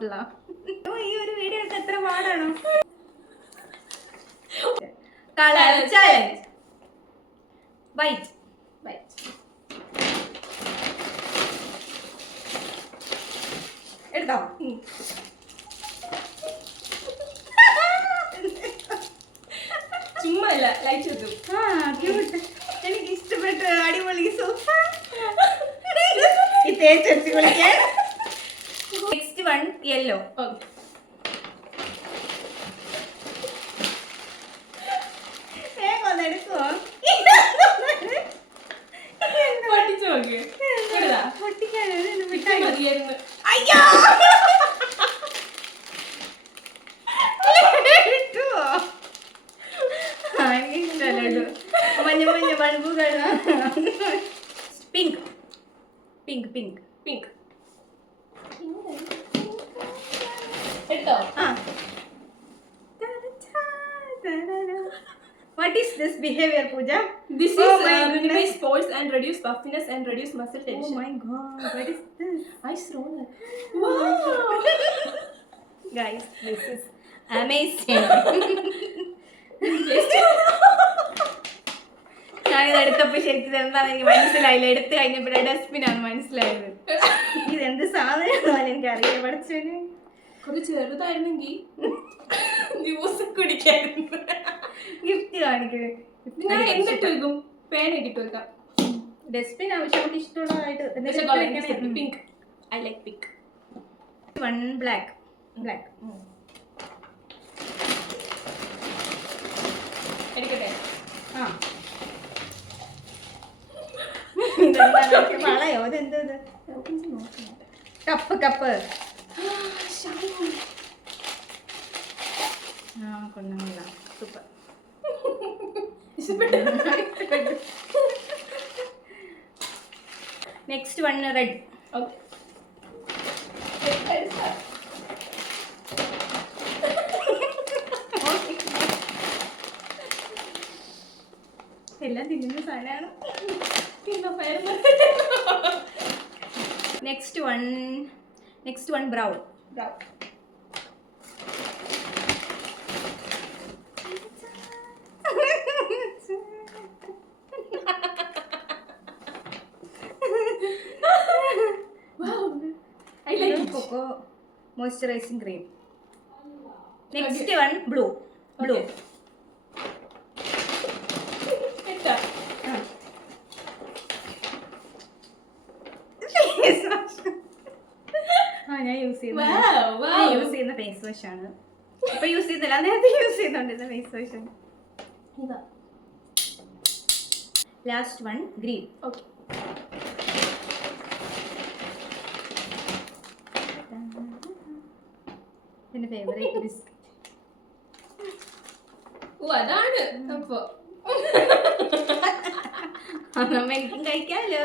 കുഴപ്പമില്ല. ഈ ഒരു വീഡിയോ ഒക്കെ എത്ര പാടാണോ? Colour challenge. വൈറ്റ് എടുത്തോ. ചുമ്മാ അല്ല, ലൈറ്റ് വെക്കും. എനിക്ക് ഇഷ്ടപ്പെട്ട അടിപൊളി സൂപ്പർ. തേച്ചടിച്ച് കുളിക്കാൻ. Next one yellow. വേഗം ഒന്ന് എടുക്കുവോ? പൊട്ടിച്ചു നോക്ക്. പൊട്ടിക്കാനോ? അയ്യോ മഞ്ഞ മഞ്ഞ ബൾബുകൾ. പിങ്ക് പിങ്ക് പിങ്ക് പിങ്ക് എടുത്തോ. What is this behavior, Pooja? This is minimize sports and reduce puffiness and reduce muscle tension. Oh my god, what is this? Ice roller. Wow. Guys, this is amazing. ഞാനിത് എടുത്തപ്പോൾ ശരിക്കും എന്താണെന്ന് എനിക്ക് മനസ്സിലായില്ല. എടുത്ത് കഴിഞ്ഞപ്പോഴേ ഡസ്റ്റ്ബിനാണ് മനസ്സിലായത്. ഇതെന്ത് സാധനമാണ് എനിക്കറിയില്ല. പഠിച്ചവന് കുറച്ച് ചെറുതായിരുന്നെങ്കിൽ ജ്യൂസ് കുടിക്കായിരുന്നു. ഗിഫ്റ്റ് കാണിക്കുന്നത് ഞാൻ എന്നിട്ട് വെക്കും. പേനൊക്കെ ഇട്ട് വെക്കാം. ഡസ്റ്റ്ബിൻ ആവശ്യം നമുക്ക് ഇഷ്ടമുള്ളതായിട്ട്. Pink. I like pink. One black. Black എടുക്കട്ടെ. വളയോ? ഇതെന്തോ ഇത്? Cup cup. കൊണ്ടുവന്നില്ല. സൂപ്പർ. Next one red. എല്ലാം തിന്നുന്ന സാധനമാണ്. Next one brown. I like it. Cocoa moisturizing cream. Next one blue. Blue. ഞാൻ യൂസ് ചെയ്യുന്ന ഫേസ് വാഷ് ആണ്. ഇപ്പൊ യൂസ് ചെയ്യുന്നില്ല, നേരത്തെ യൂസ് ചെയ്യുന്നുണ്ട് face wash. Last one green. Okay. എന്റെ ഫേവറേറ്റ് ബിസ്ക്കറ്റ്. ഓ അതാണ്. അപ്പൊ എനിക്കും കഴിക്കാലോ.